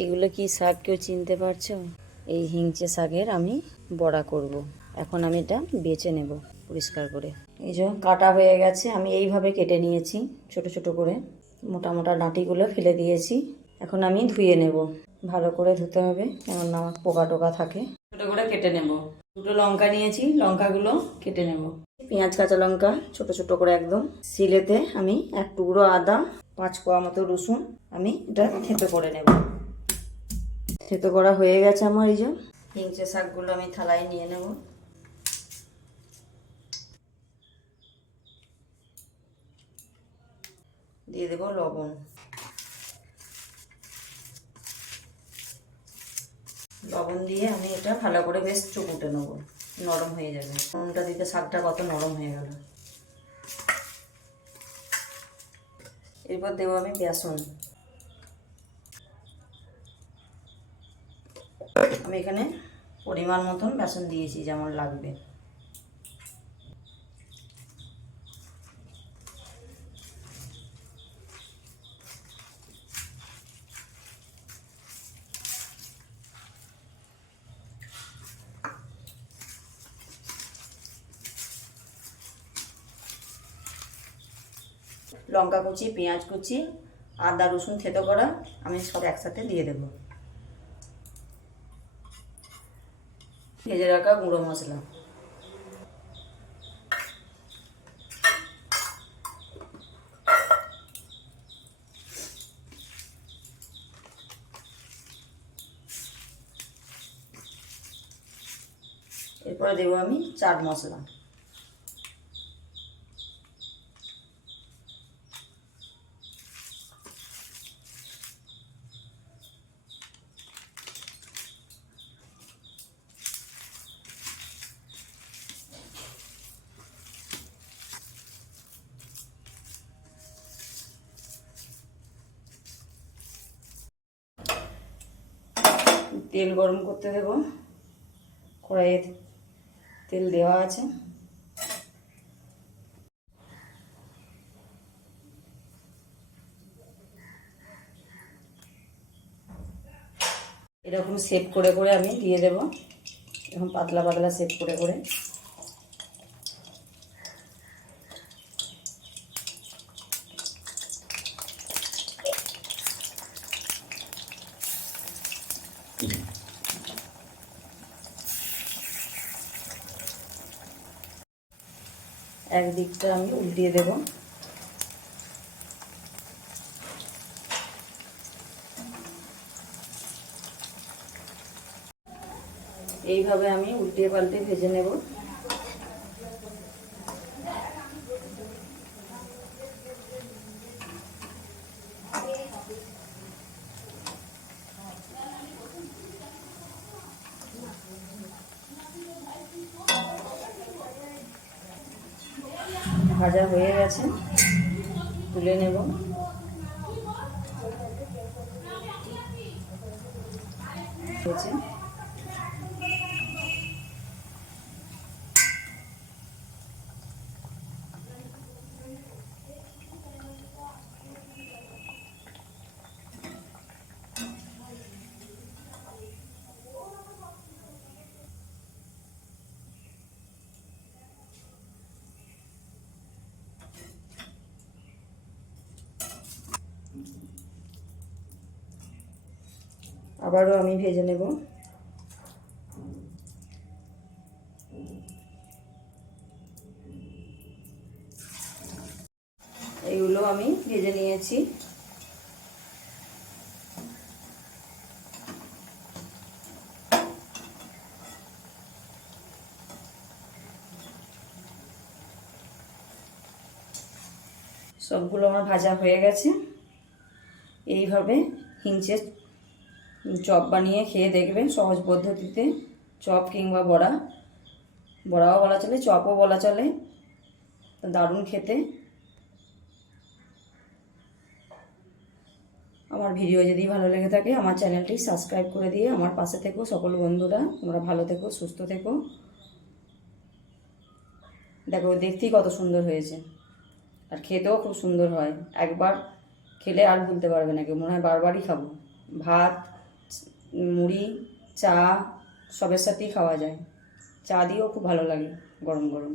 এগুলো কি শাক কেউ চিনতে পারছ? এই হিংচে শাকের আমি বড়া করব। এখন আমি এটা বেছে নেব পরিষ্কার করে। এই যে কাটা হয়ে গেছে, আমি এইভাবে কেটে নিয়েছি, ছোট ছোট করে। মোটা মোটা ডাঁটিগুলো ফেলে দিয়েছি। এখন আমি ধুয়ে নেব। ভালো করে ধুতে হবে কেমন না আমার পোকা টোকা থাকে। ছোট করে কেটে নেব। দুটো লঙ্কা নিয়েছি, লঙ্কাগুলো কেটে নেব। পেঁয়াজ, কাঁচা লঙ্কা, ছোট ছোট করে একদম। সিলেতে আমি এক টুকরো আদা, পাঁচ কোয়া মতো রসুন আমি এটা থেতো করে নেব। থেতো করা হয়ে গেছে আমার এই যে। হিংচে শাকগুলো আমি থালায় নিয়ে নেব। দিয়ে দেবো লবণ। লবণ দিয়ে আমি এটা ভালো করে বেশ চুকুটে নেব। নরম হয়ে যাবে। নুনটা দিতে শাকটা কত নরম হয়ে গেল। এরপর দেবো আমি বেসন। আমি এখানে পরিমাণ মতন বেসন দিয়েছি, যেমন লাগবে। লঙ্কা কুচি, পেঁয়াজ কুচি, আদা, রসুন থেতো করা আমি সব একসাথে দিয়ে দেবো। ভেজে রাখা গুঁড়ো মশলা। এরপরে দেবো আমি চাট মশলা। তেল গরম করতে দেব। কড়াইয়ে তেল দেওয়া আছে। এরকম সেপ করে করে আমি দিয়ে দেব। এরকম পাতলা পাতলা সেপ করে করে। একদিকটা আমি উল্টিয়ে দেব। এইভাবে আমি উল্টিয়ে পাল্টে ভেজে নেব। ভাজা হয়ে গেছে। তুলে নেব। হয়েছে। আবারও আমি ভেজে নেব। এইগুলো আমি ভেজে নিয়েছি। সবগুলো আমার ভাজা হয়ে গেছে। এইভাবে হিংচে চপ বানিয়ে খেয়ে দেখবেন সহজ পদ্ধতিতে। চপ কিংবা বড়া। বড়াও বলা চলে, চপও বলা চলে। দারুণ খেতে। আমার ভিডিও যদি ভালো লেগে থাকে, আমার চ্যানেলটি সাবস্ক্রাইব করে দিয়ে আমার পাশে থেকো সকল বন্ধুরা। তোমরা ভালো থেকো, সুস্থ থেকো। দেখো, দেখতেই কত সুন্দর হয়েছে। আর খেতেও খুব সুন্দর হয়। একবার খেলে আর ভুলতে পারবে না কেউ। মনে হয় বারবারই খাব। ভাত মুড়ি চা সবের সাথেই খাওয়া যায়। চা দিয়েও খুব ভালো লাগে গরম গরম।